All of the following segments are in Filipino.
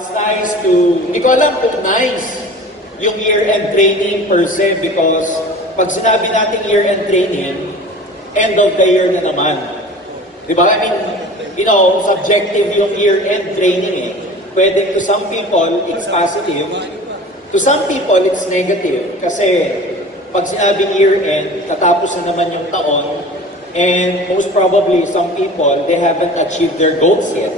it's nice to, hindi ko alam kung nice yung year-end training per se because pag sinabi natin year-end training, end of the year na naman. Di ba? I mean, you know, subjective yung year-end training eh. Pwede to some people, it's positive. To some people, it's negative. Kasi pag sinabing year-end, tatapos na naman yung taon, and most probably, some people, they haven't achieved their goals yet.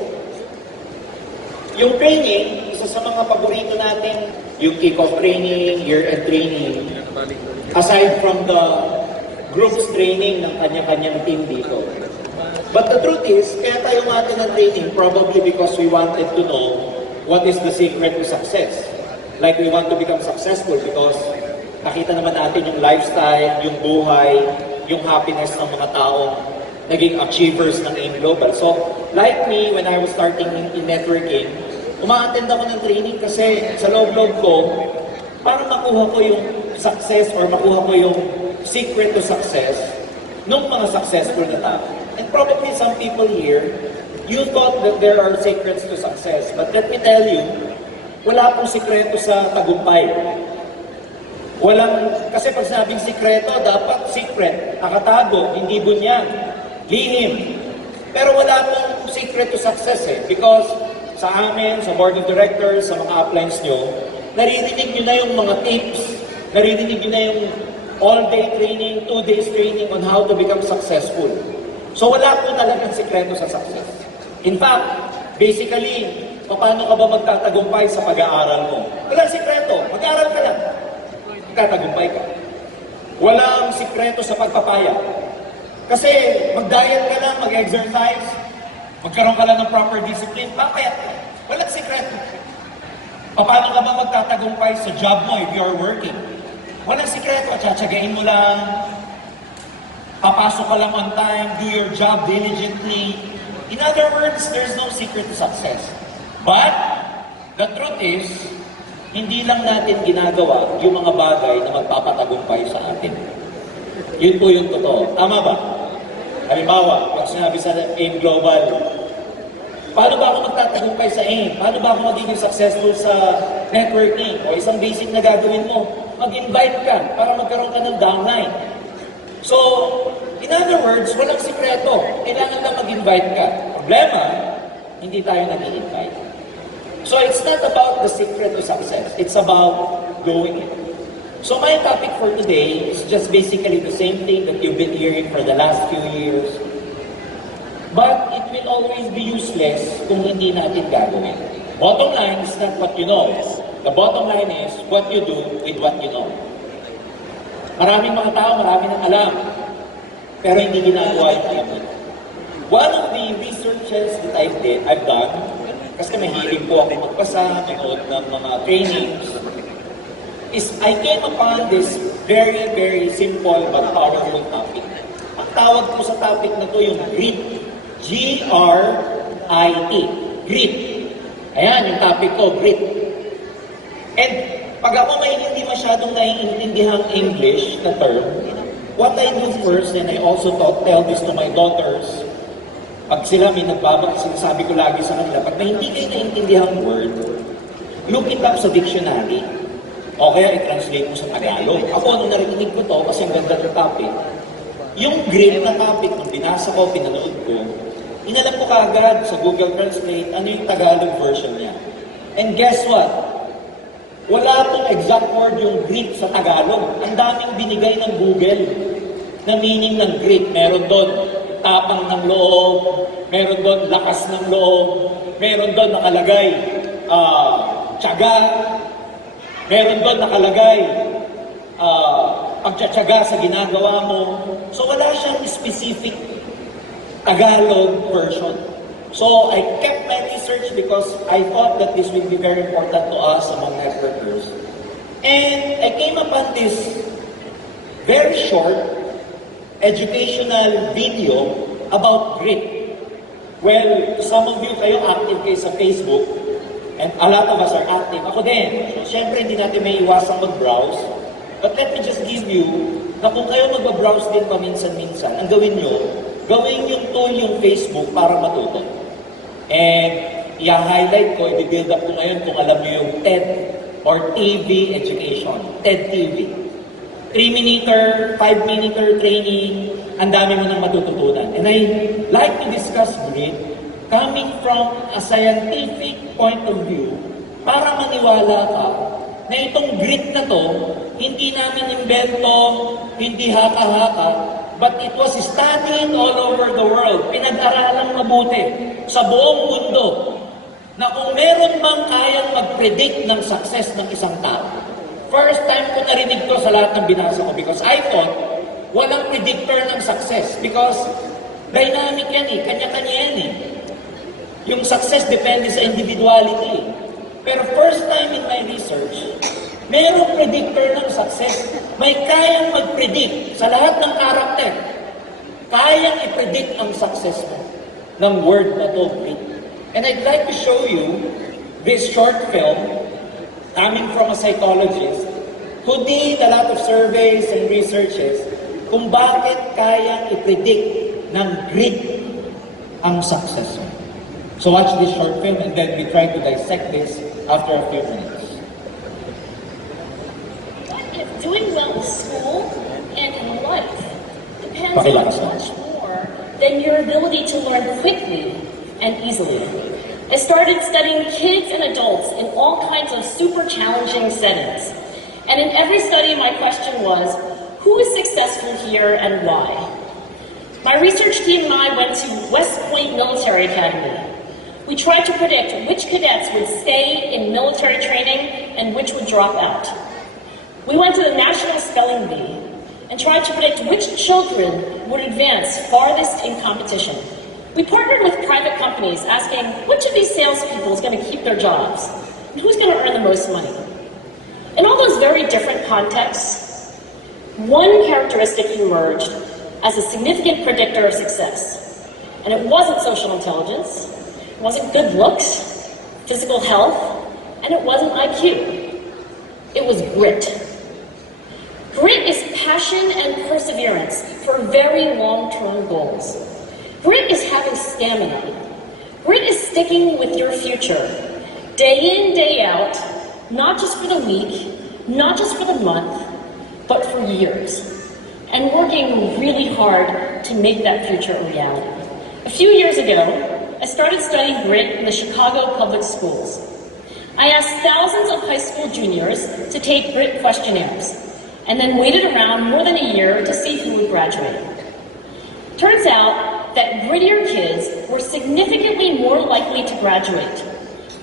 Yung training, isa sa mga paborito natin, yung kick-off training, year-end training, aside from the groups training ng kanya-kanyang team dito. But the truth is, kaya tayo natin ng training probably because we wanted to know what is the secret to success. Like we want to become successful because nakita naman natin yung lifestyle, yung buhay, yung happiness ng mga taong naging achievers ng AIM Global. So, like me, when I was starting in networking, uma-attend ako ng training kasi sa loob-loob ko, para makuha ko yung success or makuha ko yung secret to success ng mga successful na tao. And probably some people here, you thought that there are secrets to success. But let me tell you, wala pong sikreto sa tagumpay. Walang, kasi pag sinabing sikreto, dapat secret, nakatago, hindi bunyag, lihim. Pero wala pong secret to success eh. Because sa amin, sa board of directors, sa mga uplines nyo, naririnig nyo na yung mga tips, naririnig nyo na yung all-day training, 2 days training on how to become successful. So wala po talagang sikreto sa success. In fact, basically, paano ka ba magtatagumpay sa pag-aaral mo? Walang sikreto, mag-aaral ka lang. Magtatagumpay ka. Walang sikreto sa pagpapaya. Kasi mag-diet ka lang, mag-exercise, magkaroon ka lang ng proper discipline, papayat ka. Walang sikreto. Paano ka ba magtatagumpay sa job mo if you're working? Walang sikreto, tsatsagain mo lang, papasok ka lang on time, do your job diligently. In other words, there's no secret to success. But, the truth is, hindi lang natin ginagawa yung mga bagay na magpapatagumpay sa atin. Yun po yung totoo. Tama ba? Halimbawa, pag sinabi sa AIM Global, paano ba ako magtatagumpay sa AIM? Paano ba ako magiging successful sa networking? O isang basic na gagawin mo, mag-invite ka para magkaroon ka ng downline. So, in other words, walang sikreto. Kailangan lang mag-invite ka. Problema, hindi tayo nag-invite. So, it's not about the secret to success. It's about doing it. So, my topic for today is just basically the same thing that you've been hearing for the last few years. But it will always be useless kung hindi natin gagawin. Bottom line is not what you know. The bottom line is what you do with what you know. Maraming mga tao, marami nang alam. Pero hindi ginagawa yung alam nila. One of the researches that I've done, kasi mahilig po ako magbasa, manood ng mga trainings, is I came upon this very, very simple but powerful topic. Ang tawag ko sa topic na to yung grit. G-R-I-T. Grit. Ayan, yung topic ko, grit. And pag ako may hindi masyadong naiintindihang English na term, what I do first, and I also tell this to my daughters, pag sila may sinasabi ko lagi sa kanila, pag may hindi kayo naiintindihang word, look it up sa dictionary. O kaya i-translate mo sa Tagalog. Ako, nung narinig ko to, kasi ang ganda ng topic, yung grit na topic, nung binasa ko, pinanood ko, inalam ko kaagad sa Google Translate ano yung Tagalog version niya. And guess what? Wala pong exact word yung grit sa Tagalog. Ang daming binigay ng Google na meaning ng grit. Meron doon tapang ng loob, meron doon lakas ng loob, meron doon nakalagay tiyaga, meron doon nakalagay pagtsatsaga sa ginagawa mo. So wala siyang specific Tagalog version. So I kept my research because I thought that this would be very important to us among networkers. And I came upon this very short educational video about grit. Well, some of you kayo active kayo sa Facebook, and a lot of us are active. Ako din. So, syempre, hindi natin may iwasang mag-browse. But let me just give you, na kung kayo mag-browse din paminsan-minsan, ang gawin nyo yung tool yung Facebook para matuto. And i-highlight ko, i-build up ko ngayon kung alam niyo yung TED or TV education. TED TV. 3-minute, 5-minute training, ang dami mo nang matututunan. And I like to discuss grit coming from a scientific point of view para maniwala ka na itong grit na to, hindi namin imbento, hindi haka-haka, but it was studied all over the world. Pinag-aralang mabuti sa buong mundo na kung meron mang kayang mag-predict ng success ng isang tao. First time ko narinig to sa lahat ng binasa ko because I thought walang predictor ng success because dynamic yan eh, kanya-kanya yan eh. Yung success depende sa individuality. Pero first time in my research, mayroong predictor ng success. May kayang mag-predict sa lahat ng karakter. Kayang i-predict ang success mo ng word na to. And I'd like to show you this short film coming from a psychologist who did a lot of surveys and researches kung bakit kayang i-predict ng grit ang success mo. So watch this short film and then we try to dissect this after a few minutes. If doing well in school and in life depends on much more than your ability to learn quickly and easily. I started studying kids and adults in all kinds of super challenging settings. And in every study, my question was, who is successful here and why? My research team and I went to West Point Military Academy. We tried to predict which cadets would stay in military training and which would drop out. We went to the National Spelling Bee and tried to predict which children would advance farthest in competition. We partnered with private companies asking which of these salespeople is going to keep their jobs and who's going to earn the most money. In all those very different contexts, one characteristic emerged as a significant predictor of success. And it wasn't social intelligence, it wasn't good looks, physical health, and it wasn't IQ. It was grit. Grit is passion and perseverance for very long-term goals. Grit is having stamina. Grit is sticking with your future, day in, day out, not just for the week, not just for the month, but for years. And working really hard to make that future a reality. A few years ago, I started studying grit in the Chicago public schools. I asked thousands of high school juniors to take grit questionnaires, and then waited around more than a year to see who would graduate. Turns out that grittier kids were significantly more likely to graduate,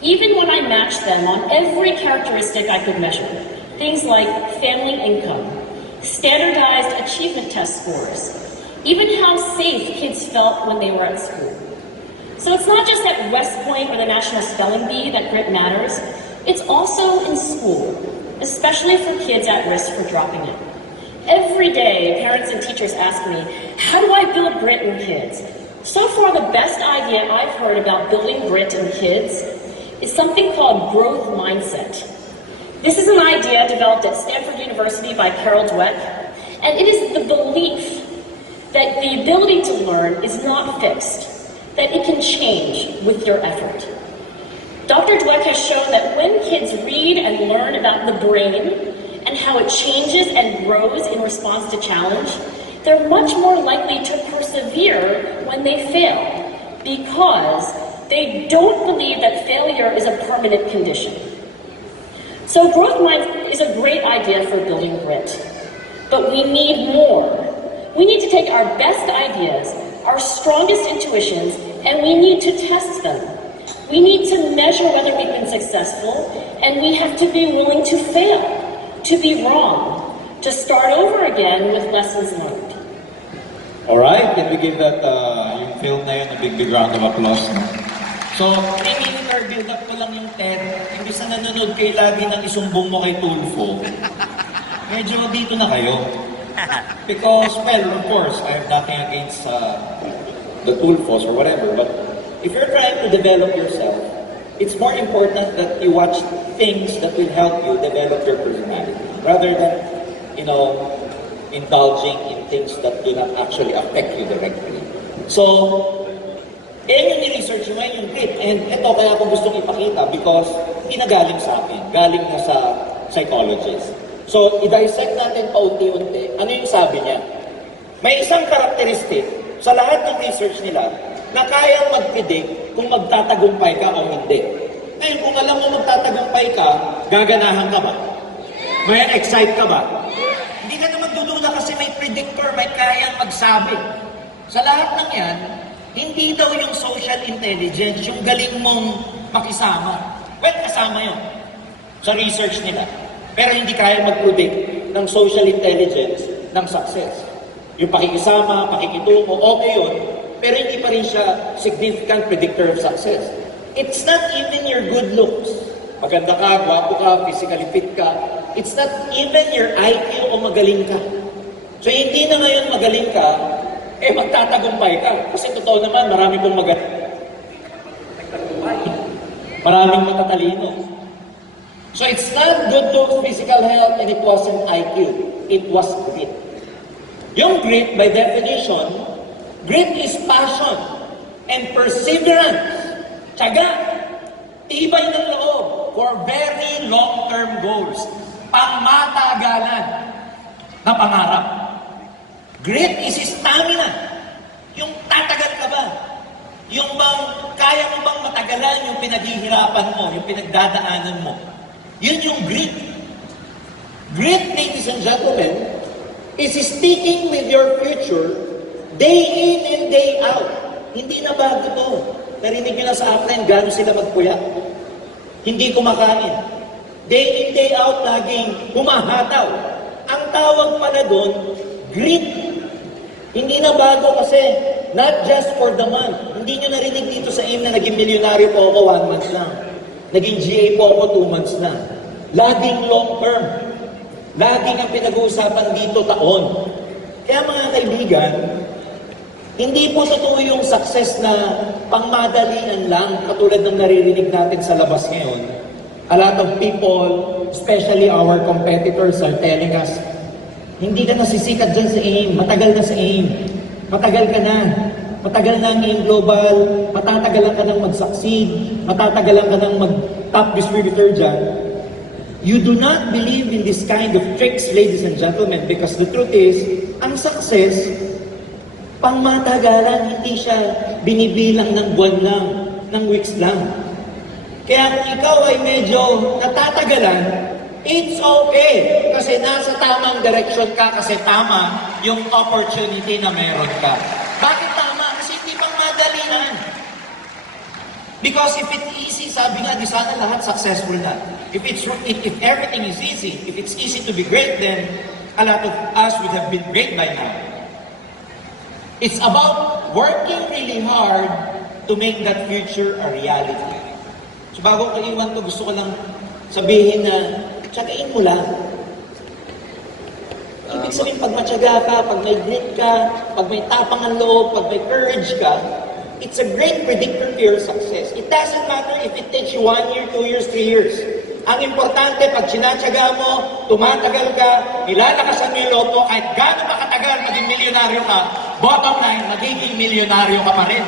even when I matched them on every characteristic I could measure. Things like family income, standardized achievement test scores, even how safe kids felt when they were at school. So it's not just at West Point or the National Spelling Bee that grit matters, it's also in school, especially for kids at risk for dropping it. Every day, parents and teachers ask me, how do I build grit in kids? So far, the best idea I've heard about building grit in kids is something called growth mindset. This is an idea developed at Stanford University by Carol Dweck, and it is the belief that the ability to learn is not fixed, that it can change with your effort. Dr. Dweck has shown that when kids read and learn about the brain and how it changes and grows in response to challenge, they're much more likely to persevere when they fail because they don't believe that failure is a permanent condition. So growth mindset is a great idea for building grit, but we need more. We need to take our best ideas, our strongest intuitions, and we need to test them. We need to measure whether we've been successful, and we have to be willing to fail, to be wrong, to start over again with lessons learned. Alright, can we give that yung film na yun a big round of applause? No? So, 3-minute build up ko lang yung TED. Imbis na nanonood kayo lagi ng isumbong mo kay Tulfo, medyo dito na kayo. Because, well, of course, I have nothing against the Tulfos or whatever, but if you're trying to develop yourself, it's more important that you watch things that will help you develop your personality, rather than, indulging in things that do not actually affect you directly. So, yan yung research nyo ngayon yung grit. And ito kaya ako gustong ipakita because hindi na galing sa akin. Galing na sa psychologist. So, i-dissect natin paunti-unti. Ano yung sabi niya? May isang karakteristik sa lahat ng research nila na kayang mag-predict kung magtatagumpay ka o hindi. Ngayon, kung alam mo magtatagumpay ka, gaganahan ka ba? May excite ka ba? Hindi ka na magdudula kasi may predictor, may kayang magsabi. Sa lahat ng yan, hindi daw yung social intelligence, yung galing mong makisama. Well, kasama yun sa research nila. Pero hindi kaya mag-predict ng social intelligence ng success. Yung pakikisama, pakikitungo, okay yun, pero hindi pa rin siya significant predictor of success. It's not even your good looks. Maganda ka, gwapo ka, physically fit ka. It's not even your IQ o magaling ka. So hindi na ngayon magaling ka, magtatagumpay ka. Kasi totoo naman, marami kong magaling. Maraming matatalino. So it's not good looks, physical health, and it wasn't IQ. It was grit. Yung grit, by definition, grit is passion and perseverance. Tiyaga, tibay ng loob for very long-term goals. Pangmatagalan na pangarap. Grit is stamina. Yung tatagal ka ba? Yung bang, kaya mo bang matagalan yung pinaghihirapan mo, yung pinagdadaanan mo? Yun yung grit. Grit, ladies and gentlemen, is sticking with your future day in and day out. Hindi na bago to. Narinig nyo na sa akin, gano'n sila magpuya. Hindi kumakain. Day in, day out, laging humahataw. Ang tawag pala doon, grit. Hindi na bago kasi, not just for the month. Hindi nyo narinig dito sa aim na naging milyonaryo po ako 1 month lang. Naging GA po ako 2 months na. Laging long term. Laging ang pinag-uusapan dito taon. Kaya mga kaibigan, hindi po totoo yung success na pangmadalian lang katulad ng naririnig natin sa labas ngayon. A lot of people, especially our competitors, are telling us, hindi ka nasisikat dyan sa AIM, matagal na sa AIM, matagal ka na. Matagal na ang AIM Global, matatagalan ka ng mag-succeed, matatagalan ka ng mag-top distributor dyan. You do not believe in this kind of tricks, ladies and gentlemen, because the truth is, ang success, pangmatagalan, hindi siya binibilang ng buwan lang, ng weeks lang. Kaya kung ikaw ay medyo natatagalan, it's okay. Kasi nasa tamang direction ka, kasi tama yung opportunity na meron ka. Bakit tama? Kasi hindi pang madalian. Because if it's easy, sabi nga, di sana lahat successful na. If everything is easy, if it's easy to be great, then a lot of us would have been great by now. It's about working really hard to make that future a reality. So bago ko iwan to, gusto ko lang sabihin na tsagain mo lang. Ibig sabihin, pag matyaga ka, pag may grit ka, pag may tapang ang loob, pag may courage ka, it's a great predictor for your success. It doesn't matter if it takes you 1 year, 2 years, 3 years. Ang importante, pag sinatyaga mo, tumatagal ka, nilalakasan mo yung loob mo, kahit gano'n pa katagal maging milyonaryo ka, bottom line, magiging milyonaryo ka pa rin.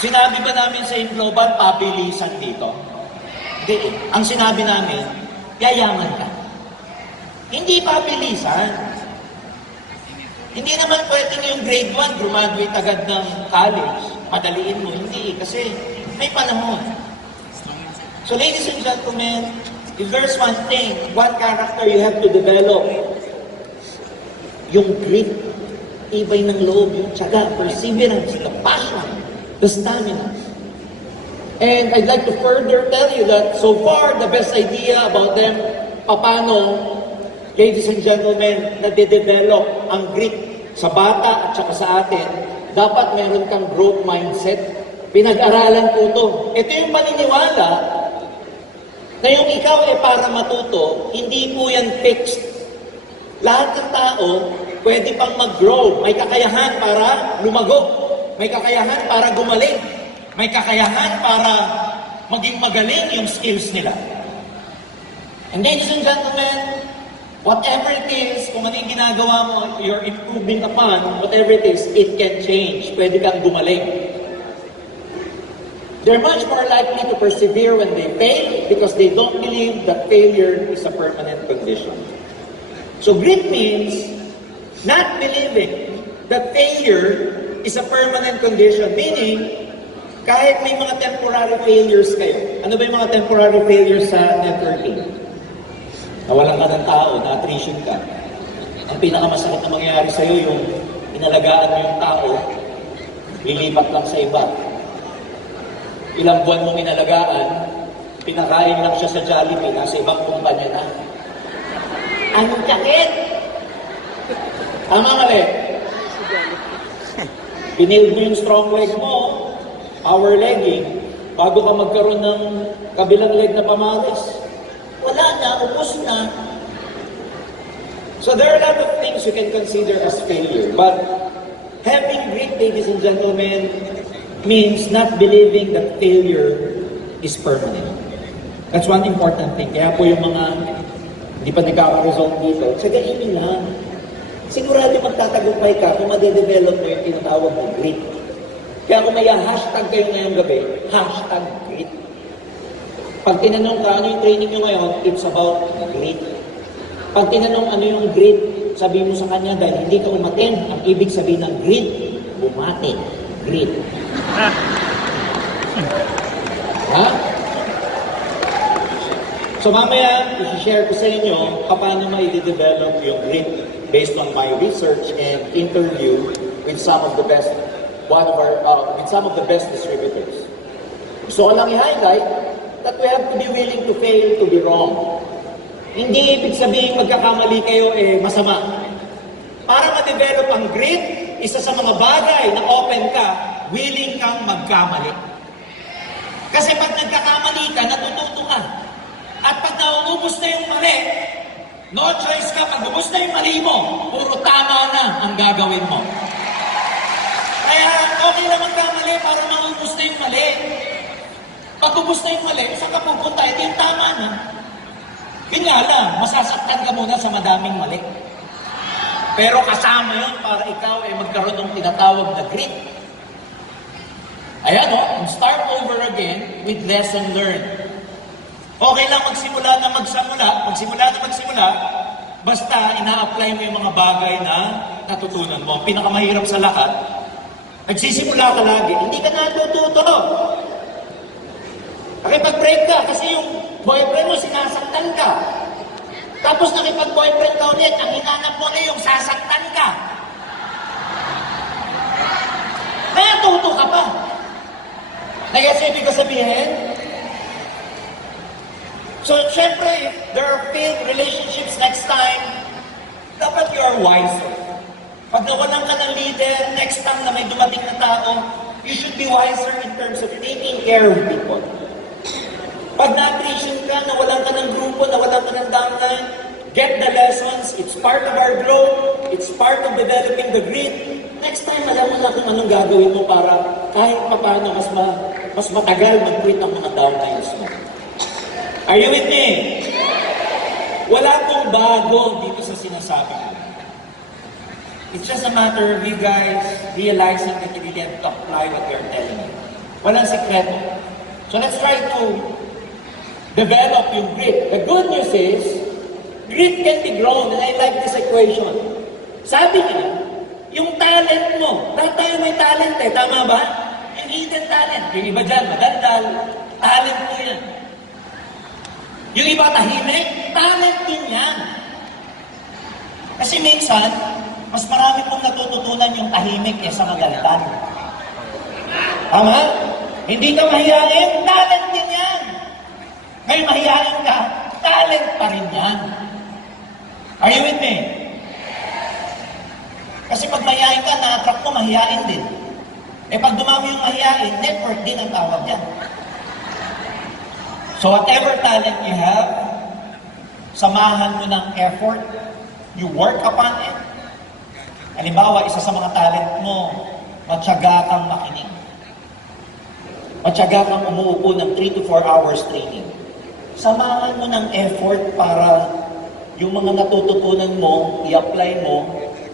Sinabi ba namin sa Global, pabilisan dito? Hindi. Ang sinabi namin, yayaman ka. Hindi pabilisan. Hindi naman pwedeng yung grade 1, graduate agad ng college. Madaliin mo. Hindi. Kasi may panahon. So ladies and gentlemen, if there's one thing, one character you have to develop, yung grit, ibay ng loob, yung tiyaga, perseverance, the passion, the stamina. And I'd like to further tell you that so far, the best idea about them, paano, ladies and gentlemen, nade-develop ang grit sa bata at saka sa atin, dapat meron kang growth mindset. Pinag-aralan ko to. Ito yung paniniwala na yung ikaw ay para matuto, hindi po yan fixed. Lahat ng tao, pwede pang mag-grow. May kakayahan para lumago. May kakayahan para gumaling. May kakayahan para maging magaling yung skills nila. And ladies and gentlemen, Whatever it is, kung ano yung ginagawa mo, you're improving upon, whatever it is, it can change. Pwede kang gumaling. They're much more likely to persevere when they fail because they don't believe that failure is a permanent condition. So grit means not believing that failure is a permanent condition. Meaning, kahit may mga temporary failures kayo. Ano ba yung mga temporary failures sa networking? Nawalan ka ng tao, na-attrition ka. Ang pinakamasakit na mangyayari sa'yo, yung inalagaan mo yung tao, lilipat lang sa iba. Ilang buwan mong inalagaan, pinakain lang siya sa Jollibee, nasa ibang kumpanya na. Anong sakit? Tama mali. Binild mo yung strong leg mo, power legging, bago ka magkaroon ng kabilang leg na pamalis. Wala na, upos na. So there are a lot of things you can consider as failure. But having grit, ladies and gentlemen, means not believing that failure is permanent. That's one important thing. Kaya po yung mga hindi pa nagkaka-resolve dito, sagainin lang. Sigurado magtatagumpay ka kung madedevelop mo yung tinatawag na grit. Kaya kung may hashtag kayo ngayong gabi, hashtag grit. Pag tinanong ka, ano yung training nyo ngayon, it's about grit. Pag tinanong ano yung grit, sabihin mo sa kanya, dahil hindi ka umaten, ang ibig sabihin ng grit, bumate. Grit. Ha? So mamaya, i-share ko sa inyo paano ma-develop yung grit based on my research and interview with some of the best, with some of the best distributors. So lang i-highlight that we have to be willing to fail, to be wrong. Hindi ibig sabihin magkakamali kayo masama. Para ma-develop ang grit, isa sa mga bagay na open ka, willing kang magkamali. Kasi pag nagkakamali ka, natututo ka. At pag nauubos na yung mali, no choice ka, pag ubos na yung mali mo, puro tama na ang gagawin mo. Kaya okay lang magkamali para maubos na yung mali. Pag ubos na yung mali, saan ka pupunta? Ito yung tama na. Yun nga lang, masasaktan ka muna sa madaming mali. Pero kasama yun para ikaw ay magkaroon ng tinatawag na grit. Ayan o, start over again with lesson learned. Okay lang magsimula, basta ina-apply mo yung mga bagay na natutunan mo. Pinakamahirap sa lahat, nagsisimula ka lagi, hindi ka natututo. Nakipag-break ka kasi yung boyfriend mo sinasaktan ka. Tapos nakipag-boyfriend ka ulit, ang hinanap mo na yung sasaktan ka. Natuto ka pa. Nag-isipin ko sabihin? So, syempre, if there are failed relationships next time, dapat you are wiser. Pag nawalan ka ng leader, next time na may dumating na tao, you should be wiser in terms of taking care of people. Pag na-attrition ka, nawalan ka ng grupo, nawalan ka ng downline, get the lessons, it's part of our growth, it's part of developing the grit. Next time, alam mo na kung anong gagawin mo para kahit paano mas matagal mag-quit ang mga downlines mo. Are you with me? Wala pong bago dito sa sinasabi ko. It's just a matter of you guys realizing that you really have to apply what you're telling you. Walang sikreto. So let's try to develop yung grit. The good news is, grit can be grown, and I like this equation. Sabi niya, yung talent mo, lahat tayo may talent tama ba? Yung hidden talent. Yung iba dyan, madaldal, talent mo yan. Yung iba tahimik, talent din yan. Kasi minsan, mas marami pong natututunan yung tahimik kaysa magaldal. Tama? Hindi ka mahihain, talent din yan. Ngayon mahihain ka, talent pa rin yan. Are you with me? Kasi pag mahihain ka, na-attract mo, mahihain din. Pag dumami yung mahihain, network din ang tawag yan. So whatever talent you have, samahan mo ng effort, you work upon it. Halimbawa, isa sa mga talent mo, matyaga kang makinig. Matyaga kang umuupo ng 3 to 4 hours training. Samahan mo ng effort para yung mga natututunan mo, i-apply mo,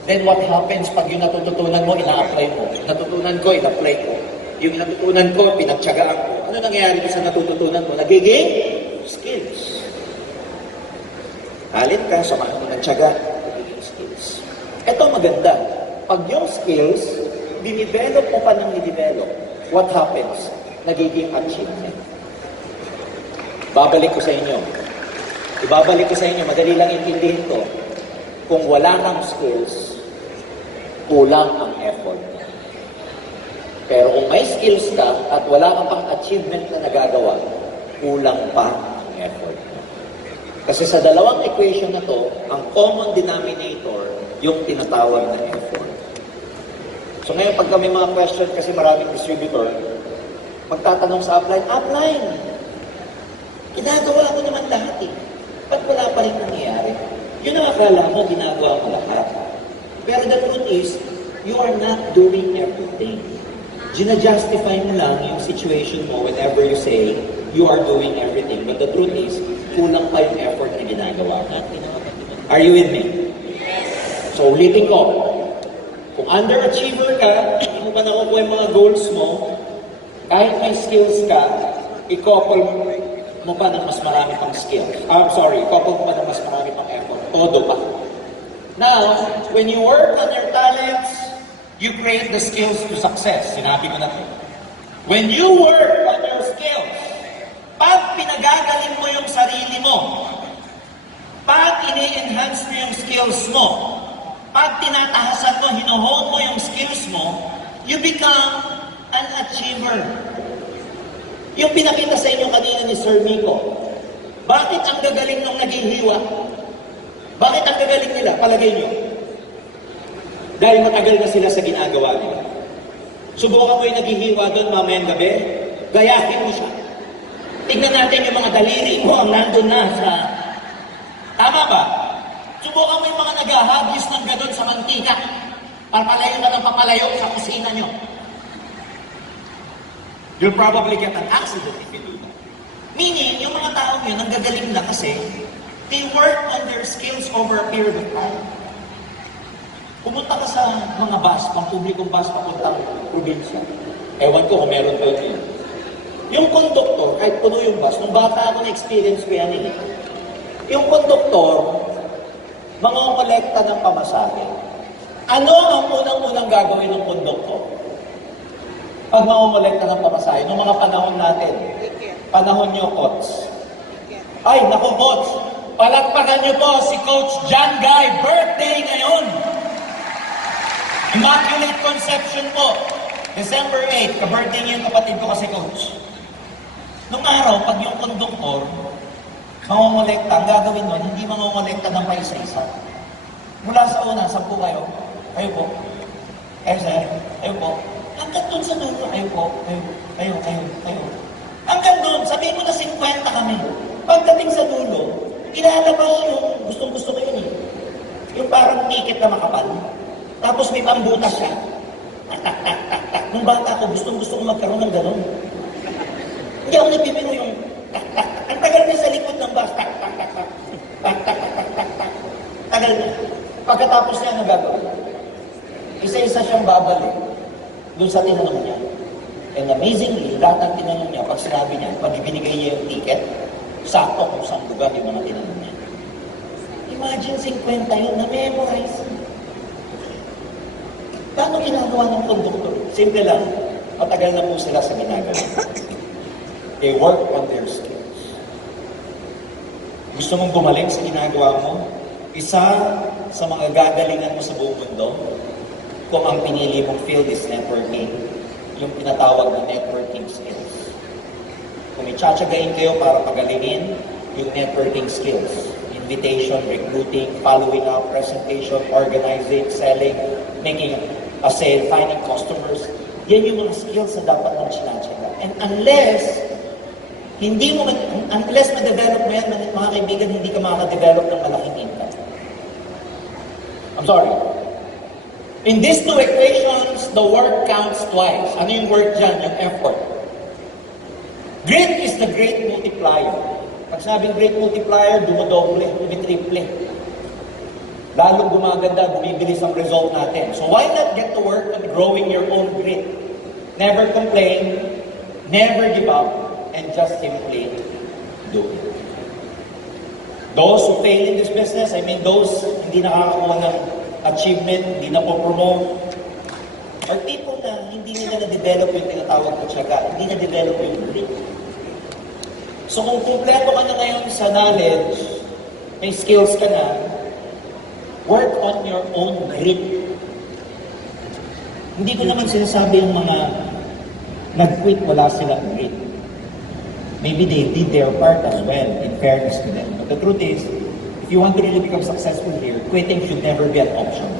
then what happens pag yung natututunan mo, ina-apply mo? Natutunan ko, ina-apply ko. Yung natutunan ko, pinagtyagaan ko. Ano nangyayari sa natututunan mo? Nagiging skills. Halin ka, samahan mo ng tiyaga, nagiging skills. Ito maganda. Pag yung skills, dinidevelop mo pa ng i-develop, what happens? Nagiging achievement. Babalik ko sa inyo. Ibabalik ko sa inyo, madali lang intindihin to. Kung wala kang skills, kulang ang effort. Pero kung may skills ka at wala kang pang achievement na nagagawa, kulang pa ang effort. Kasi sa dalawang equation na to, ang common denominator, yung tinatawag na effort. So ngayon, pag may mga question, kasi maraming distributor, magtatanong sa upline, ginagawa ko naman lahat eh. Ba't wala pa rin nangyayari? Yun ang akala mo, ginagawa mo lahat. Pero the truth is, you are not doing everything. Gina-justify mo lang yung situation mo whenever you say you are doing everything. But the truth is, kulang pa yung effort na ginagawa mo. Are you with me? So, ulitin ko. Kung underachiever ka, hindi mo pa nakukuha yung mga goals mo, kahit may skills ka, i-couple mo pa ng mas marami pang skills. Couple mo pa ng mas marami pang effort. Todo pa. Now, when you work on your talents, you create the skills to success. Sinabi ko na ito. When you work on your skills, pag pinagagaling mo yung sarili mo, pag ini-enhance mo yung skills mo, pag tinatahasan mo, hinohone mo yung skills mo, you become an achiever. Yung pinakita sa inyo kanina ni Sir Miko, bakit ang gagaling nung naging hiwa? Bakit ang gagaling nila? Palagay nyo. Dahil matagal na sila sa ginagawa nila. Subukan mo yung naghihiwa doon mamayang gabi, gayahin mo siya. Tignan natin yung mga daliri mo ang nandun na sa... Tama ba? Subukan mo yung mga naghahagis ng gadon sa mantika. Papalayo na ng papalayo sa kusina nyo. You'll probably get an accident if you do that. Meaning, yung mga tao yun, ang gagaling na kasi, they work on their skills over a period of time. Pumunta ka sa mga bus, pang-publikong bus, papuntang probinsya. Ewan ko kung meron pa yun. Yung konduktor, kahit puno yung bus, nung bata ako na-experience ko yan eh. Yung konduktor, mangongolekta ng pamasahe. Ano ang unang-unang gagawin ng konduktor? Pag mangongolekta ng pamasahe, noong mga panahon natin, panahon nyo, Coach. Ay, naku, Coach, palagpagan nyo po si Coach John Guy, birthday ngayon. Immaculate Conception po. December 8, ka-birthday niya yung kapatid ko kasi, Coach. Nung araw, pag yung konduktor, mangongolekta, ang gagawin nun, hindi mangongolekta ng paisa-isa. Mula sa una, 10 kayo. Kayo po. Sir, kayo po. Hanggang doon sa dulo, kayo po. Kayo. Hanggang doon, sabihin mo na 50 kami. Pagdating sa dulo, ilalabas yung gustong-gusto ko yun eh. Yung parang ticket na makapal. Tapos may pambutas siya. Tak. Nung bata ko, gustong-gusto ko magkaroon ng gano'n. Hindi ako nagpipino yung tak. Ang tagal na sa likod ng bus. Tak. Tagal na. Pagkatapos niya, nagagawin. Isa-isa siyang babalik doon sa tinanong niya. And amazingly, lahat ng tinanong niya, pag sinabi niya, pag ibinigay niya yung ticket, sakto kung saan lugar yung mga tinanong niya. Imagine 50 yun, na-memorize. Paano ginagawa ng konduktor? Simple lang. Matagal na po sila sa ginagawa. They work on their skills. Gusto mong gumaling sa ginagawa mo? Isa sa mga gagalingan mo sa buong mundo, kung ang pinili mong field is networking, yung pinatawag na networking skills. Kung itsatsagain kayo para pagalingin yung networking skills, invitation, recruiting, following up, presentation, organizing, selling, making a sale, finding customers, yan yung mga skills na dapat mong sinatsaga. And unless ma-develop mo yan, mga kaibigan, hindi ka makaka-develop ng malaking income. I'm sorry. In these two equations, the work counts twice. Ano yung work dyan? Yung effort. Grit is the great multiplier. Pag sabing great multiplier, dumodoble, dumitriple. lalong gumaganda, bumibilis ang result natin. So why not get to work on growing your own grit? Never complain, never give up, and just simply do it. Those who fail in this business, I mean those hindi nakakakuha ng achievement, hindi na po-promote, are people na hindi nila na-develop yung tinatawag ko tiyaga, hindi na-develop yung grit. So kung kumpleto ka na ngayon sa knowledge, may skills ka na, work on your own grit. Hindi ko naman sinasabi yung mga nag-quit, wala silang grit. Maybe they did their part as well, in fairness to them. But the truth is, if you want to really become successful here, quitting should never be an option.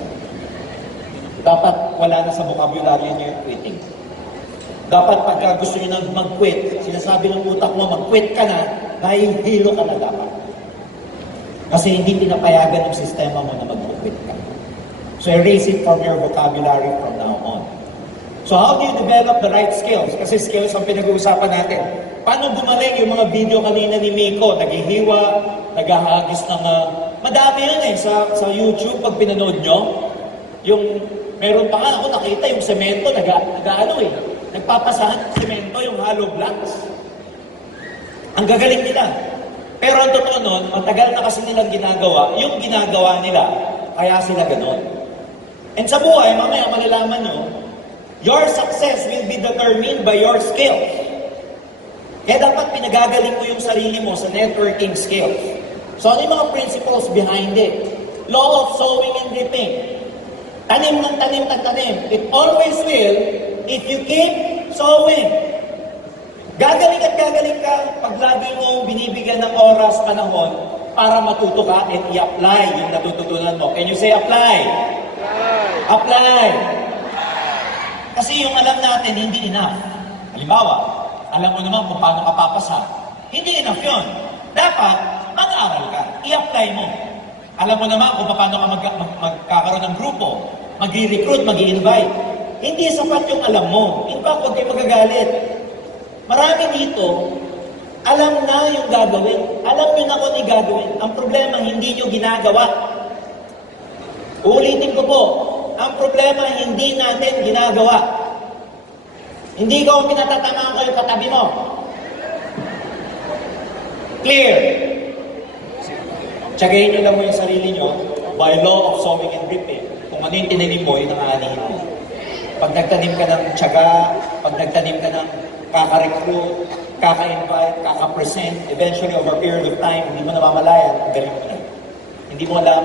Dapat wala na sa vocabulary niyo yung quitting. Dapat pagka gusto niyo na mag-quit, sinasabi ng utak mo, mag-quit ka na, nahihilo ka na dapat. Kasi hindi pinapayagan ng sistema mo na mag-quit ka. So erase it from your vocabulary from now on. So how do you develop the right skills? Kasi skills ang pinag-uusapan natin. Paano gumaling yung mga video kanina ni Miko? Naghihiwa, naghahagis ng... madami yun eh sa YouTube pag pinanood nyo. Yung meron pa nga ako nakita yung semento, nagpapasahan ng semento yung hollow blocks. Ang gagaling nila. Pero ang totoo nun, matagal na kasi nilang ginagawa, yung ginagawa nila, kaya sila ganon. And sa buhay, mamaya malalaman nyo, your success will be determined by your skills. Kaya dapat pinagagaling mo yung sarili mo sa networking skills. So ano yung mga principles behind it? Law of sowing and reaping. Tanim ng tanim ng tanim. It always will if you keep sowing. Gagaling at gagaling ka pag lagi mo binibigyan ng oras, panahon para matuto ka and i-apply yung natututunan mo. Can you say apply? Apply! Kasi yung alam natin, hindi enough. Halimbawa, alam mo naman kung paano ka papasa. Hindi enough yun. Dapat, mag-aaral ka. I-apply mo. Alam mo naman kung paano ka magkakaroon ng grupo. Mag-recruit, mag-invite. Hindi sapat yung alam mo. In fact, huwag kayo magagalit. Marami dito, alam na yung gagawin. Alam nyo na kung gagawin. Ang problema, hindi nyo ginagawa. Uulitin ko po. Ang problema, hindi natin ginagawa. Hindi ko pinatatamaan kayo katabi mo. Clear? Tsagayin nyo lang mo yung sarili nyo by law of sowing and reaping. Kung ano yung tinanim mo, yun ang aanihin mo. Pag nagtanim ka ng tiyaga, pag nagtanim ka ng kaka-recruit, kaka-invite, kaka-present, eventually over a period of time, hindi mo namamalayan, magaling mo na. Hindi mo alam,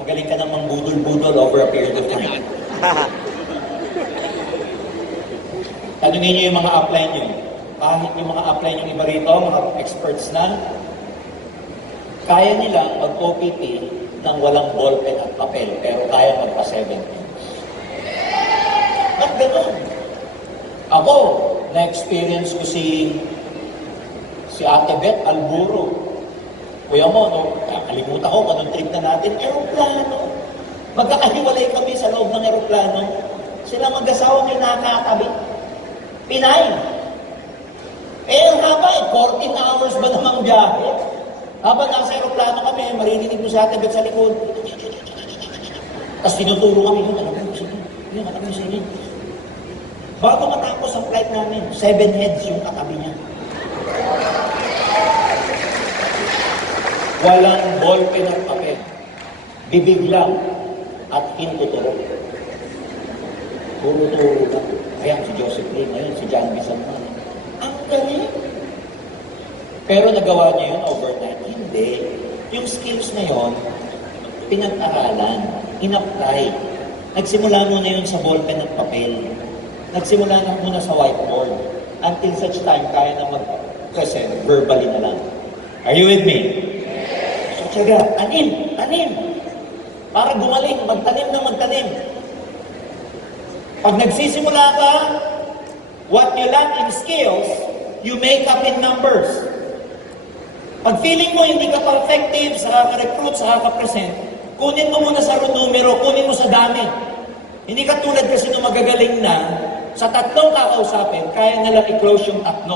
magaling ka ng mangbudol-budol over a period of time. Tanungin nyo yung mga apply nyo. Kahit yung mga apply nyo iba rito, mga experts na, kaya nilang mag-OPT ng walang ballpen at papel, pero kaya magpa-7 pins. Ba't ganun? Ako, na-experience ko si Ate Beth Alburo. Kuya mo, no, nakalimutan ko kung anong trip na natin, aeroplano. Magkakahiwalay kami sa loob ng aeroplano. Sila mag-asawa may nakakatabi. Pinay. Ang haba 14 hours ba namang biyahe? Habang nasa aeroplano kami, maririnig mo sa atin sa likod. Tapos tinuturo kami, yun, alam mo yun. Bago matapos ang flight namin, 7 heads yung katabi niya. Walang ballpen at papel. Bibig lang at hintuturo. Turo-turo lang. Ayan si Joseph Lee, ngayon si John Bisanman. Ang galing. Pero nagawa niya yun overnight. Hindi. Yung skills na yun, pinag-aralan, in-apply. Nagsimula muna yun sa ballpen at papel. Nagsimula na muna sa whiteboard. Until such time, kaya na mag-present, verbally na lang. Are you with me? So, tiyaga, tanim. Para gumaling, magtanim na magtanim. Pag nagsisimula ka, what you lack in skills, you make up in numbers. Pag feeling mo hindi ka effective sa kaka-recruit, sa kaka-present, kunin mo muna sa numero, kunin mo sa dami. Hindi ka tulad kasi nung magagaling na, sa 3 kakausapin, kaya nalang i-close yung 3.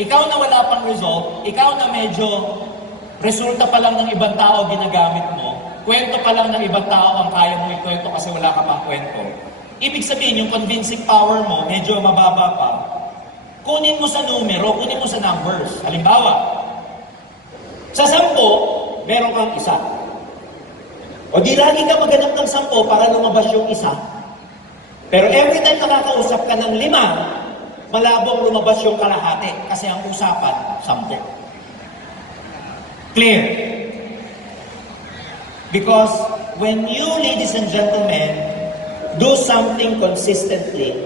Ikaw na wala pang result, ikaw na medyo resulta pa lang ng ibang tao ginagamit mo, kwento pa lang ng ibang tao ang kaya mo ikwento kasi wala ka pang kwento. Ibig sabihin, yung convincing power mo, medyo mababa pa. Kunin mo sa numero, kunin mo sa numbers. Halimbawa, sa 10, meron kang isa. O di lagi ka maghanap ng 10 para lumabas yung isa. Pero every time nakakausap ka ng 5, malabong lumabas yung kalahati kasi ang usapan, 10. Clear? Because when you, ladies and gentlemen, do something consistently,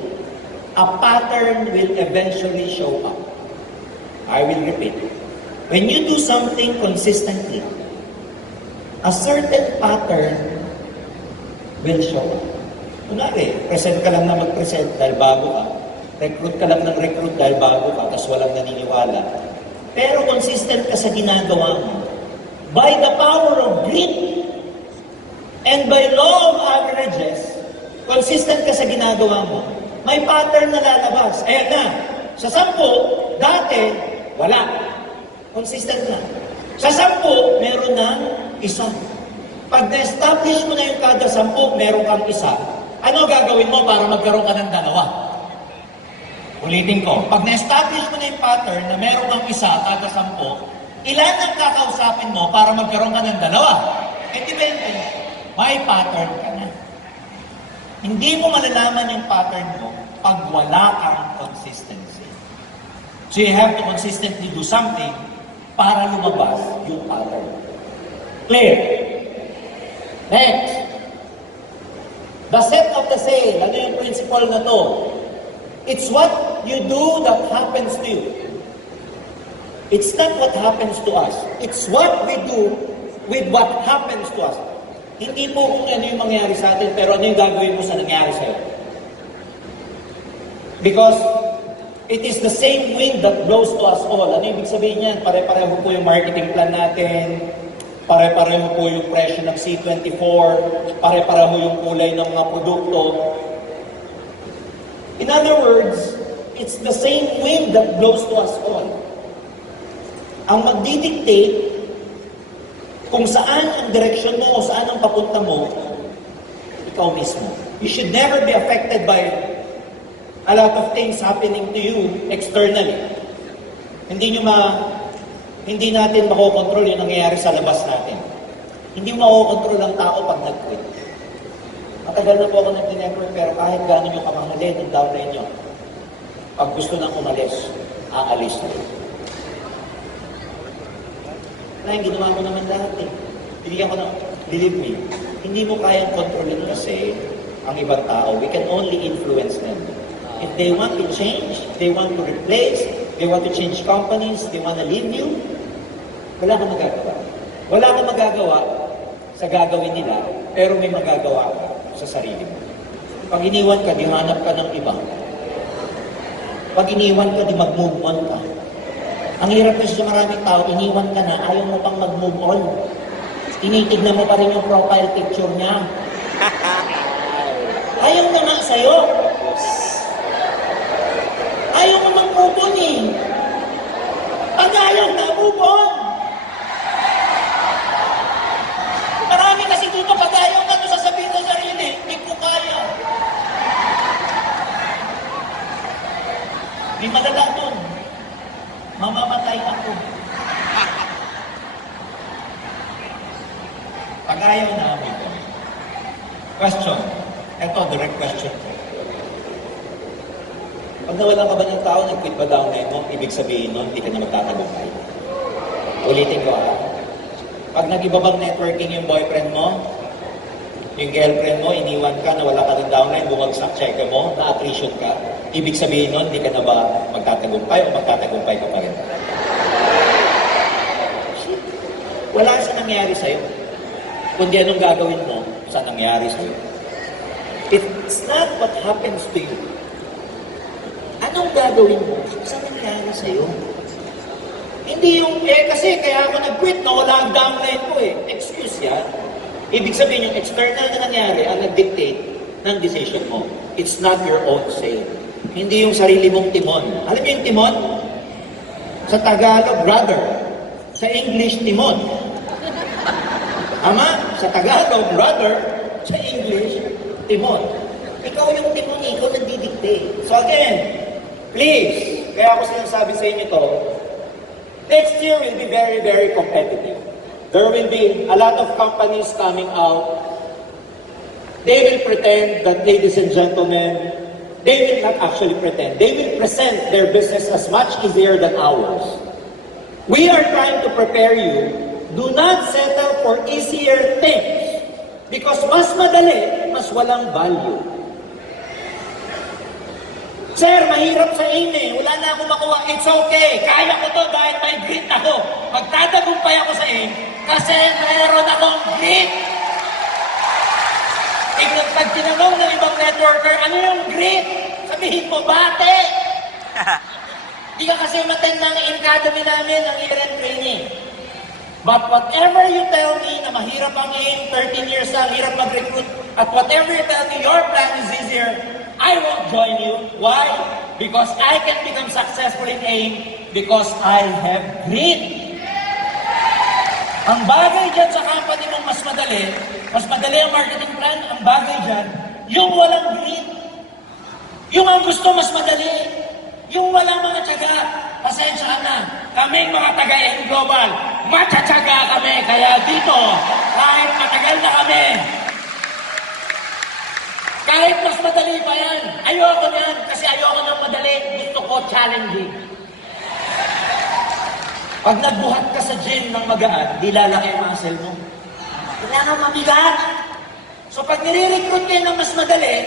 a pattern will eventually show up. I will repeat. When you do something consistently, a certain pattern will show up. Kunwari, present ka lang na mag-present dahil bago ka. Recruit ka lang ng recruit dahil bago ka, tapos walang naniniwala. Pero consistent ka sa ginagawa mo. By the power of grit and by law of averages, consistent ka sa ginagawa mo, may pattern na lalabas. Ayan na, sa 10, dati, wala. Consistent na. Sa 10, meron ng isa. Pag na-establish mo na yung kada 10, meron kang isa. Ano gagawin mo para magkaroon ka ng 2? Ulitin ko. Pag na-establish mo na yung pattern na meron kang isa kada 10, ilan ang kakausapin mo para magkaroon ka ng 2? Eh, depende. May pattern ka na. Hindi mo malalaman yung pattern mo pag wala kang consistency. So you have to consistently do something para lumabas yung pattern. Clear? Next. The set of the sale. Ano yung principle na to? It's what you do that happens to you. It's not what happens to us. It's what we do with what happens to us. Hindi po kung ano yung mangyari sa atin, pero ano yung gagawin mo sa nangyari sa'yo. Because it is the same wind that blows to us all. Ano yung ibig sabihin niyan? Pare-pareho po yung marketing plan natin, pare-pareho po yung presyo ng C24, pare-pareho yung kulay ng mga produkto. In other words, it's the same wind that blows to us all. Ang magdidictate kung saan ang direksyon mo o saan ang papunta mo, ikaw mismo. You should never be affected by a lot of things happening to you externally. Hindi natin makokontrol yung nangyayari sa labas natin. Hindi mo makokontrol ang tao pag nag-quit. Matagal na po ako nag-network, pero kahit gano'n yung kamahalin, yung downline nyo, pag gusto nang umalis, aalis na. Kaya ginawa ko naman lahat eh. Bigyan ko ng, believe me, hindi mo kayang kontrolin kasi ang ibang tao. We can only influence them. If they want to change, they want to replace, they want to change companies, they want to leave you, wala kang magagawa. Wala kang magagawa sa gagawin nila, pero may magagawa ka sa sarili mo. Pag iniwan ka, di hanap ka ng iba. Pag iniwan ka, di mag-move on ka. Ang hirap kasi sa maraming tao, iniwan ka na, ayaw mo pang mag-move on. Tinitignan mo pa rin yung profile picture niya. Ayaw na nga sa'yo. Ayaw mo mag-move on eh. Pag ayaw na, move on. Marami kasi dito, pag ayaw na, ito sasabihin sa sarili, hindi ko kaya. Di madala doon. Mamamatay ako. Pag ayaw na, move on. Question. Ito, direct question ko. Pag nawalan ka ba ng tao, nag-quit ba downline mo, ibig sabihin nun, hindi ka na magtatagumpay. Ulitin ko Pag nag-iba bang networking yung boyfriend mo, yung girlfriend mo, iniwan ka, nawala ka ng downline, bumagsak check mo, na-attrition ka, ibig sabihin nun, hindi ka na ba magtatagumpay o magtatagumpay ka pa rin? Wala sa nangyari sa'yo. Kundi anong gagawin mo sa nangyari sa'yo. It's not what happens to you. Anong gagawin mo sa nangyari sa'yo? Hindi yung, kasi kaya ako nag-quit, wala ang downline ko Excuse yan. Ibig sabihin yung external na nangyari ang nag-dictate ng decision mo. It's not your own say. Hindi yung sarili mong timon. Alam mo yung timon? Sa Tagalog, rudder. Sa English, timon. Ama, sa Tagalog, brother, sa English, timon. Ikaw yung timon, ikaw nagdidikte. So again, please, kaya ako sinasabi sa inyo ito, next year will be very, very competitive. There will be a lot of companies coming out. They will pretend that, ladies and gentlemen, they will not actually pretend. They will present their business as much easier than ours. We are trying to prepare you. Do not settle for easier things. Because mas madali, mas walang value. Sir, mahirap sa aim. Wala na akong makuha. It's okay. Kaya ko to dahil may grit ako. Magtatagumpay ako sa aim kasi mayroon akong grit. Pag tinanong ng ibang networker, ano yung grit? Sabihin mo, bate! Di ka kasi umattend ng academy namin, ng year-end training. But whatever you tell me na mahirap ang aim, 13 years na, hirap mag-recruit, at whatever you tell me, your plan is easier, I won't join you. Why? Because I can become successful in aim because I have grit. Ang bagay dyan sa company mong mas madali ang marketing plan, ang bagay dyan, yung walang grit. Yung ang gusto mas madali. Yung walang mga tiyaga, pasensya na. Kaming mga taga-aim global, matyatsyaga kami. Kaya dito, kahit matagal na kami, kahit mas madali pa yan, ayoko yan kasi ayoko ng madali. Gusto ko challenging. Pag nagbuhat ka sa gym ng magaan, di lalaki ang muscle mo. Kailangan mabigat. So pag nire-recruit kayo ng mas madali,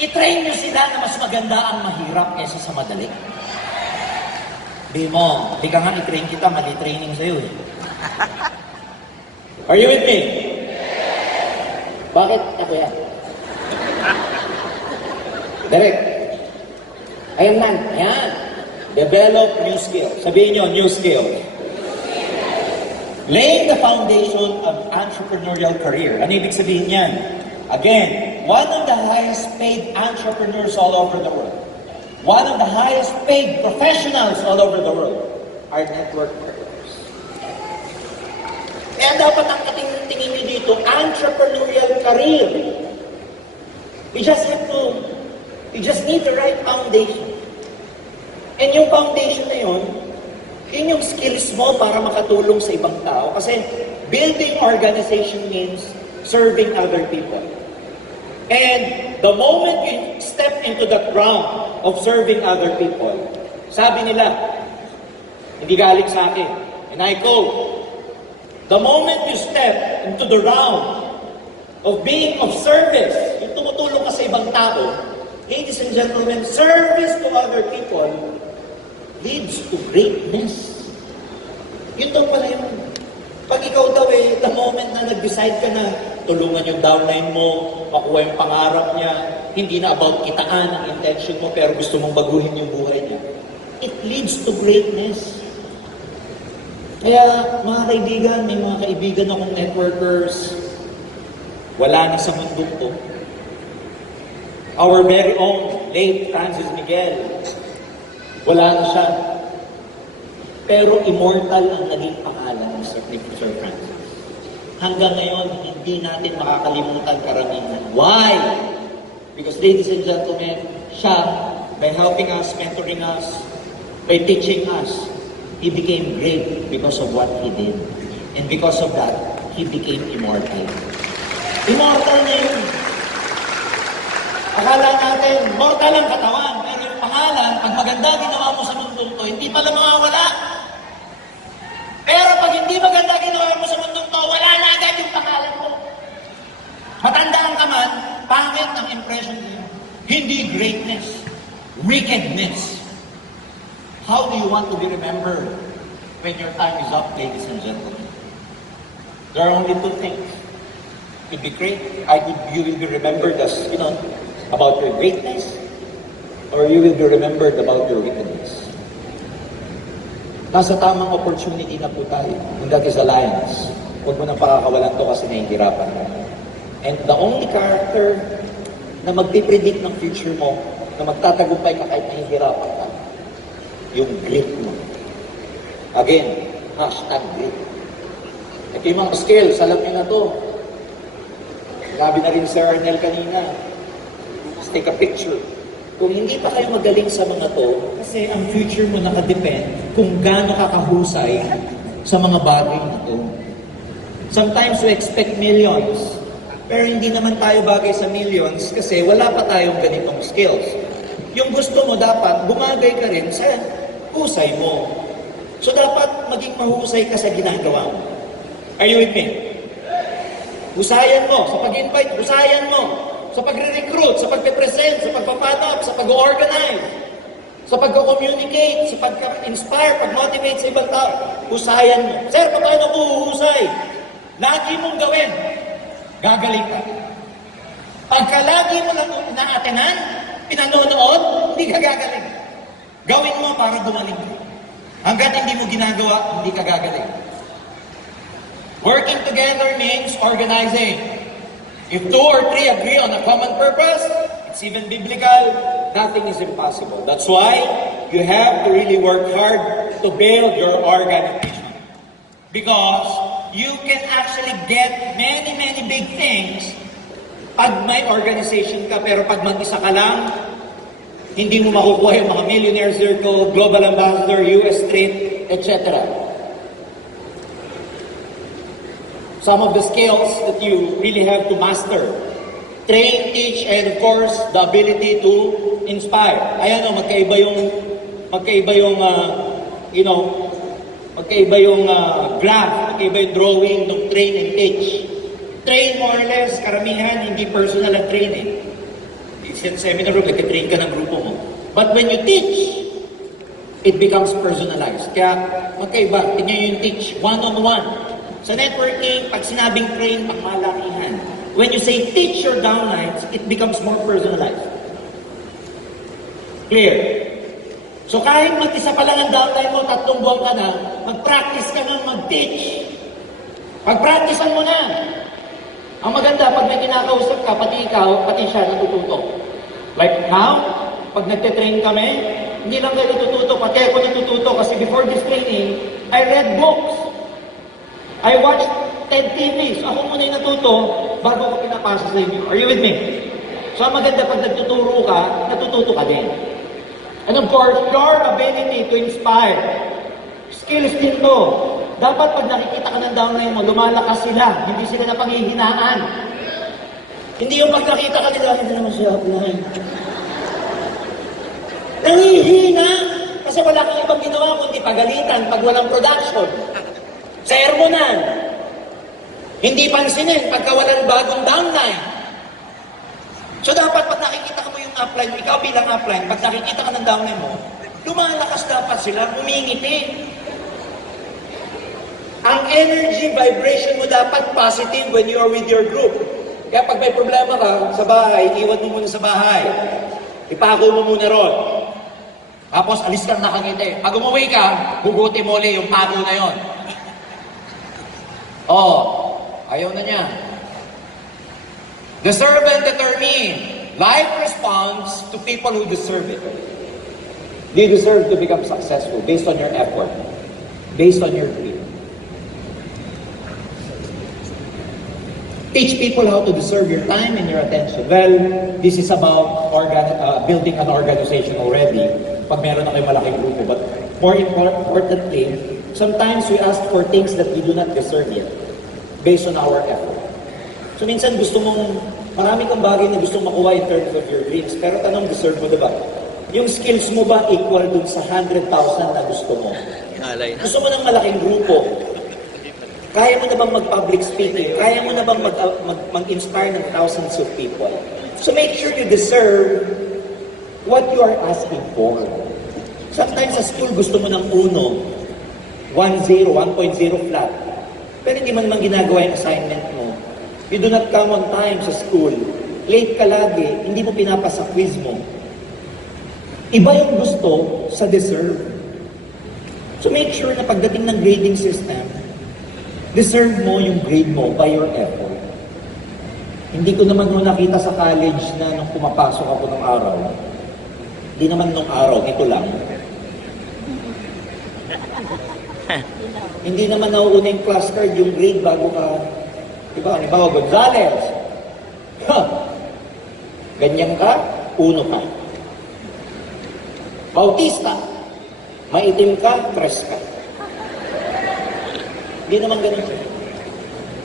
i-train nyo sila na mas maganda ang mahirap kaysa sa madali. Di mo, di ka nga i-train kita, mali training sa'yo eh. Are you with me? Bakit ako yan? Direct. Ayan man, ayan. Develop new skills. Sabihin nyo, new skills. Laying the foundation of entrepreneurial career. Ano ibig sabihin yan? Again, one of the highest paid entrepreneurs all over the world, one of the highest paid professionals all over the world are network marketers. Kaya dapat ang tingin nyo dito, entrepreneurial career. You just need the right foundation. And yung foundation na yun yung skills mo para makatulong sa ibang tao. Kasi building organization means serving other people. And the moment you step into the ground of serving other people, sabi nila, hindi galing sa akin, and I quote, the moment you step into the round of being of service, yung tumutulong ka sa ibang tao, ladies and gentlemen, service to other people leads to greatness. Yun daw pala yun. Pag ikaw daw the moment na nag-decide ka na tulungan yung downline mo, makuha yung pangarap niya, hindi na about kitaan ang intention mo, pero gusto mong baguhin yung buhay niya, it leads to greatness. Kaya, mga kaibigan, may mga kaibigan akong networkers, wala na sa mundong to. Our very own late Francis Miguel, wala na siya. Pero immortal ang naging pangalan ni Sir Francis. Hanggang ngayon, hindi natin makakalimutan karamihan. Why? Because ladies and gentlemen, siya, by helping us, mentoring us, by teaching us, he became great because of what he did. And because of that, he became immortal. Immortal na yun. Akala natin, mortal ang katawan, pero yung pangalan, pag maganda ginawa mo sa mundong to, hindi pala mawawala. Pero pag hindi maganda ginawa mo sa mundong to, wala na agad yung pangalan mo. Matandaan ka man, pangit ang impression niyo. Hindi greatness, wickedness. How do you want to be remembered when your time is up, ladies and gentlemen? There are only two things. It would be great. You will be remembered as, about your greatness, or you will be remembered about your wickedness. Nasa tamang opportunity na po tayo. And that is alliance. Huwag mo nang pakakawalan to kasi nahihirapan mo. And the only character na magpipredict ng future mo, na magtatagumpay ka kahit nahihirapan ka, yung grit mo. Again, #grit. Ito yung mga skills, alam niyo na to. Sabi na rin Sir Arnel kanina. Let's take a picture. Kung hindi pa kayo magaling sa mga to, Kasi ang future mo nakadepend kung gaano ka kahusay sa mga bagay na to. Sometimes we expect millions, pero hindi naman tayo bagay sa millions kasi wala pa tayong ganitong skills. Yung gusto mo dapat, bumagay ka rin sa husay mo. So dapat maging mahusay ka sa ginagawa mo. Are you with me? Husayan mo sa pag-invite, husayan mo sa pagre-recruit, sa pagpe-present, sa pagpapanap, sa pag-organize, sa pag-communicate, sa pag-inspire, pag-motivate sa ibang tao. Husayan mo. Sir, paano ko huhusay? Lagi mong gawin. Gagaling ka. Pagka lagi mo lang naatenan, pinanonood, hindi ka gagaling. Gawin mo para gumaling ka. Hanggat hindi mo ginagawa, hindi ka gagaling. Working together means organizing. If 2 or 3 agree on a common purpose, it's even biblical, nothing is impossible. That's why you have to really work hard to build your organization. Because you can actually get many, many big things pag may organization ka, pero pag mag-isa ka lang, hindi mo makukuha yung mga Millionaire Circle, Global Ambassador, US Street, etc. Some of the skills that you really have to master. Train, teach, and of course, the ability to inspire. Ayan o, magkaiba yung graph, magkaiba yung drawing ng train and teach. Train more or less, karamihan, hindi personal ang training. It's in seminar room, nag-train ka ng grupo mo. But when you teach, it becomes personalized. Kaya magkaiba, tingnan yung teach, one-on-one. Sa networking, pag sinabing train, pang malakihan. When you say teach your downlines, it becomes more personalized. Clear? So kahit mag-isa pa lang ang downline mo, 3 buwan ka na, mag-practice ka ng mag-teach. Pag-practicean mo na. Ang maganda, pag may kinakausap ka, pati ikaw, pati siya natututo. Like now, pag nagte-train kami, hindi lang kayo natututo, pati ako natututo kasi before this training, I read books. I watched TED TVs. Ako muna yung natuto bago ko pinapasa sa inyo. Are you with me? So ang maganda pag nagtuturo ka, natututo ka din. And of course, your ability to inspire. Skills din to. Dapat pag nakikita ka ng downline mo, lumalakas sila. Hindi sila na panghihinaan. Hindi yung pag nakita ka nila, hindi naman siya upline. Nangihina! Kasi wala kang ibang ginawa kundi pagalitan pag walang production. Sermonan. Hindi pansinin pagka walang bagong downline. So dapat pag nakikita mo yung upline, ikaw bilang upline, pag nakikita ka ng downline mo, lumalakas dapat sila, umingiti. Ang energy vibration mo dapat positive when you are with your group. Kaya pag may problema ka sa bahay, iwan mo muna sa bahay. Ipako mo muna ron. Tapos alis kang nakangiti. Pag umuwi ka, hugutin mo ulit yung pako na yon. Ayaw na niya. Deserve and determine. Life responds to people who deserve it. They deserve to become successful based on your effort, based on your dream. Teach people how to deserve your time and your attention. Well, this is about building an organization already. Pag meron na kayo malaking grupo. But more importantly, sometimes we ask for things that we do not deserve yet, based on our effort. So minsan marami kang bagay na gusto makuha in terms of your dreams, pero tanong, deserve mo diba? Yung skills mo ba equal dun sa 100,000 na gusto mo? Gusto mo ng malaking grupo? Kaya mo na bang mag-public speaking? Kaya mo na bang mag-inspire ng thousands of people? So make sure you deserve what you are asking for. Sometimes sa school gusto mo ng 1.0 flat. Pero hindi man ginagawa yung assignment mo. You do not come on time sa school. Late ka lagi, hindi mo pinapasa quiz mo. Iba yung gusto sa deserve. So make sure na pagdating ng grading system, deserve mo yung grade mo by your effort. Hindi ko naman nung nakita sa college na nung pumapasok ako ng araw, hindi naman nung araw, ito lang. Hindi naman nauuna yung class card, yung grade bago ka, diba? Halimbawa, Gonzales. Huh. Ganyan ka, uno ka. Bautista. Maitim ka, tres ka. Hindi naman ganun siya.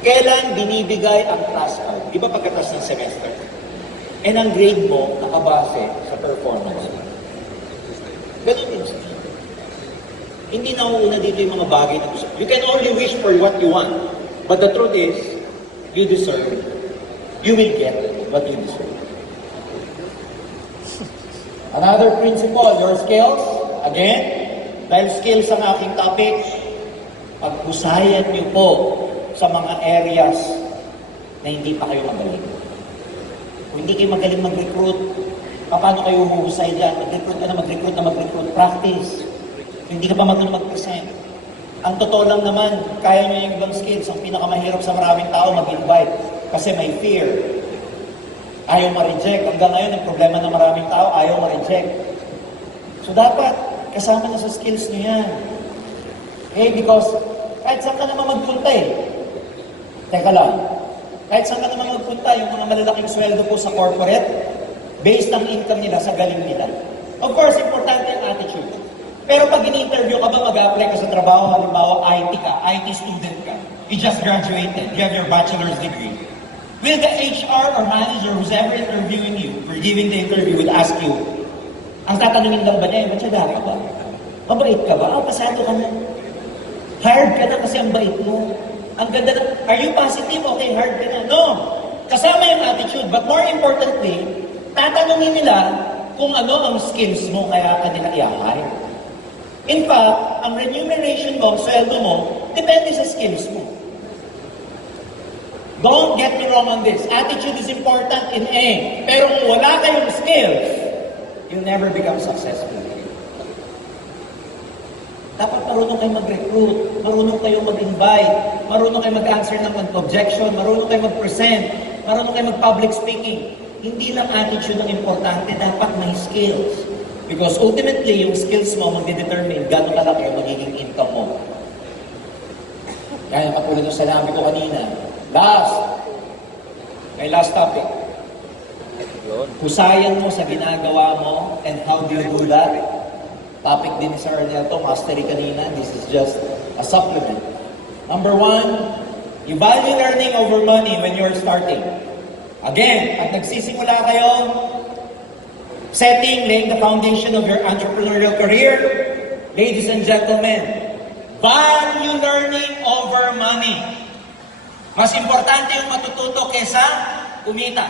Kailan binibigay ang class card? Di ba pagkatas ng semester? And ang grade mo nakabase sa performance. Ganun din siya. Hindi nauuna dito yung mga bagay na gusto. You can only wish for what you want. But the truth is, you deserve. You will get what you deserve. Another principle, your skills. Again, dahil skills ang aking topic, paghusayan niyo po sa mga areas na hindi pa kayo magaling. Kung hindi kayo magaling mag-recruit, paano kayo huhusay dyan? Mag-recruit na mag-recruit. Practice. Hindi ka pa mag-present. Ang totoo lang naman, kaya nyo yung ibang skills. Ang pinakamahirap sa maraming tao, mag-invite. Kasi may fear. Ayaw ma-reject. Hanggang ngayon, ang problema ng maraming tao, ayaw ma-reject. So dapat, kasama na sa skills nyo yan. Okay, because kahit saan ka naman magpunta eh. Teka lang. Kahit saan ka naman magpunta, yung mga malalaking sweldo po sa corporate, based ang income nila sa galing nila. Of course, importante ang attitude. Pero pag in-interview ka ba, mag-apply ka sa trabaho, halimbawa IT ka, IT student ka, you just graduated, you have your bachelor's degree. Will the HR or manager who's ever interviewing you, or giving the interview, will ask you, ang tatanungin lang ba niya, matyaga ka ba? Mabait ka ba? Pasado ka na. Hired ka na kasi ang bait mo. Ang ganda na, are you positive? Okay, hired ka na. No! Kasama yung attitude, but more importantly, tatanungin nila kung ano ang skills mo kaya ka nila i-hire. In fact, ang remuneration mo, sweldo mo, depende sa skills mo. Don't get me wrong on this. Attitude is important in A. Pero kung wala kayong skills, you'll never become successful. Dapat marunong kayo mag-recruit, marunong kayo mag-invite, marunong kayo mag-answer ng objection, marunong kayo mag-present, marunong kayo mag-public speaking. Hindi lang attitude ang importante, dapat may skills. Because ultimately, yung skills mo magdedetermine gano'n kalaki ang magiging income mo. Kaya katulad ng sinabi ko kanina. May last topic. Husayan mo sa ginagawa mo, and how do you do that? Topic din ni Sir Arnelto, mastery kanina. This is just a supplement. Number 1, you value learning over money when you're starting. Again, pag nagsisimula kayo, laying the foundation of your entrepreneurial career, ladies and gentlemen, value learning over money. Mas importante yung matututo kesa kumita.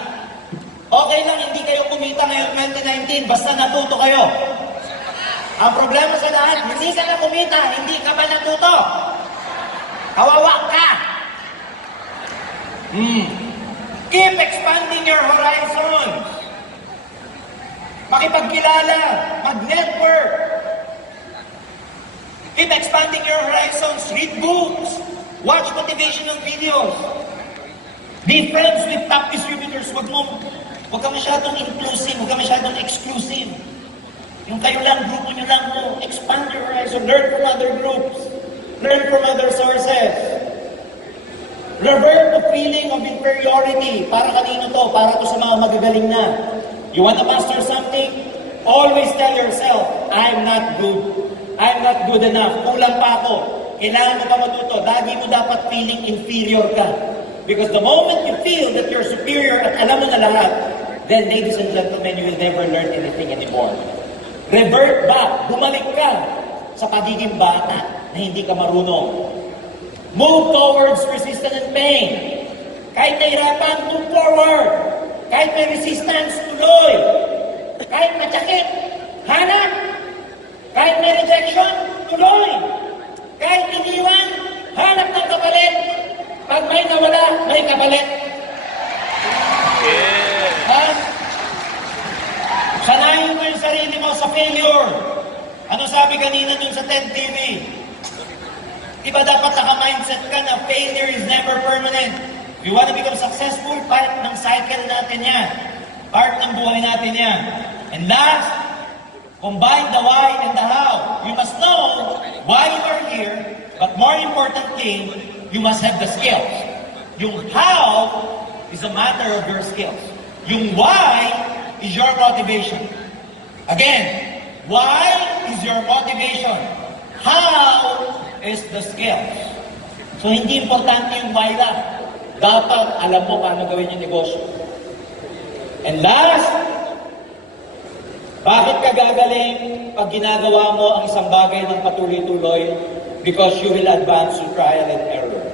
Okay lang, hindi kayo kumita ngayong 2019, basta natuto kayo. Ang problema sa lahat, hindi ka na kumita, hindi ka ba natuto? Kawawa ka! Keep expanding your horizons. Makipagkilala, mag-network. Keep expanding your horizons, read books, watch motivational videos. Be friends with top distributors. Huwag ka masyadong inclusive, huwag ka masyadong exclusive. Yung kayo lang, grupo nyo lang mo. Expand your horizon, learn from other groups, learn from other sources. Revert the feeling of inferiority. Para kanino to? Para to sa mga magagaling na. You want to master something? Always tell yourself, I'm not good. I'm not good enough. Kulang pa ako. Kailangan mo pa matuto. Lagi mo dapat feeling inferior ka. Because the moment you feel that you're superior at alam mo na lahat, then ladies and gentlemen, you will never learn anything anymore. Revert back. Bumalik ka sa pagiging bata na hindi ka marunong. Move towards resistance and pain. Kahit nahirapan, move forward. Kahit may resistance, tuloy. Kahit matsakit, hanap. Kahit may rejection, tuloy. Kahit iniwan, hanap ng kapalit. Pag may nawala, may kapalit. Ha? Sanayin mo yung sarili mo sa failure. Ano sabi kanina dun sa TED TV? Diba dapat naka-mindset ka na failure is never permanent. If you want to become successful, part ng cycle natin yan. Part ng buhay natin yan. And last, combine the why and the how. You must know why you are here But more importantly, you must have the skills. Yung how is a matter of your skills. Yung why is your motivation. Again, why is your motivation? How is the skills. So hindi importante yung why lang. Dapat alam mo paano gawin yung negosyo. And last, bakit ka gagaling pag ginagawa mo ang isang bagay ng patuloy-tuloy? Because you will advance through trial and error.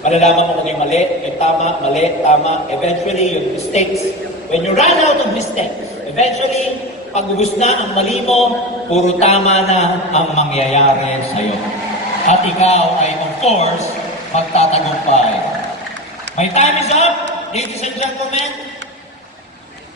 Malalaman mo kung yung mali, yung tama, mali, tama. Eventually, yung mistakes. When you run out of mistakes, eventually, pag ubus na ang mali mo, puro tama na ang mangyayari sa'yo. At ikaw ay, of course, magtatagumpay. My time is up, ladies and gentlemen.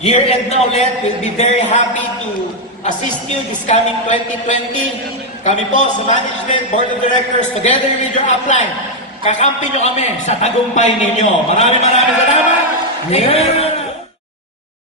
Year-end na ulit. We'll be very happy to assist you this coming 2020. Kami po sa Management, Board of Directors, together with your upline, kakampi nyo kami sa tagumpay ninyo. Maraming salamat. Thank you.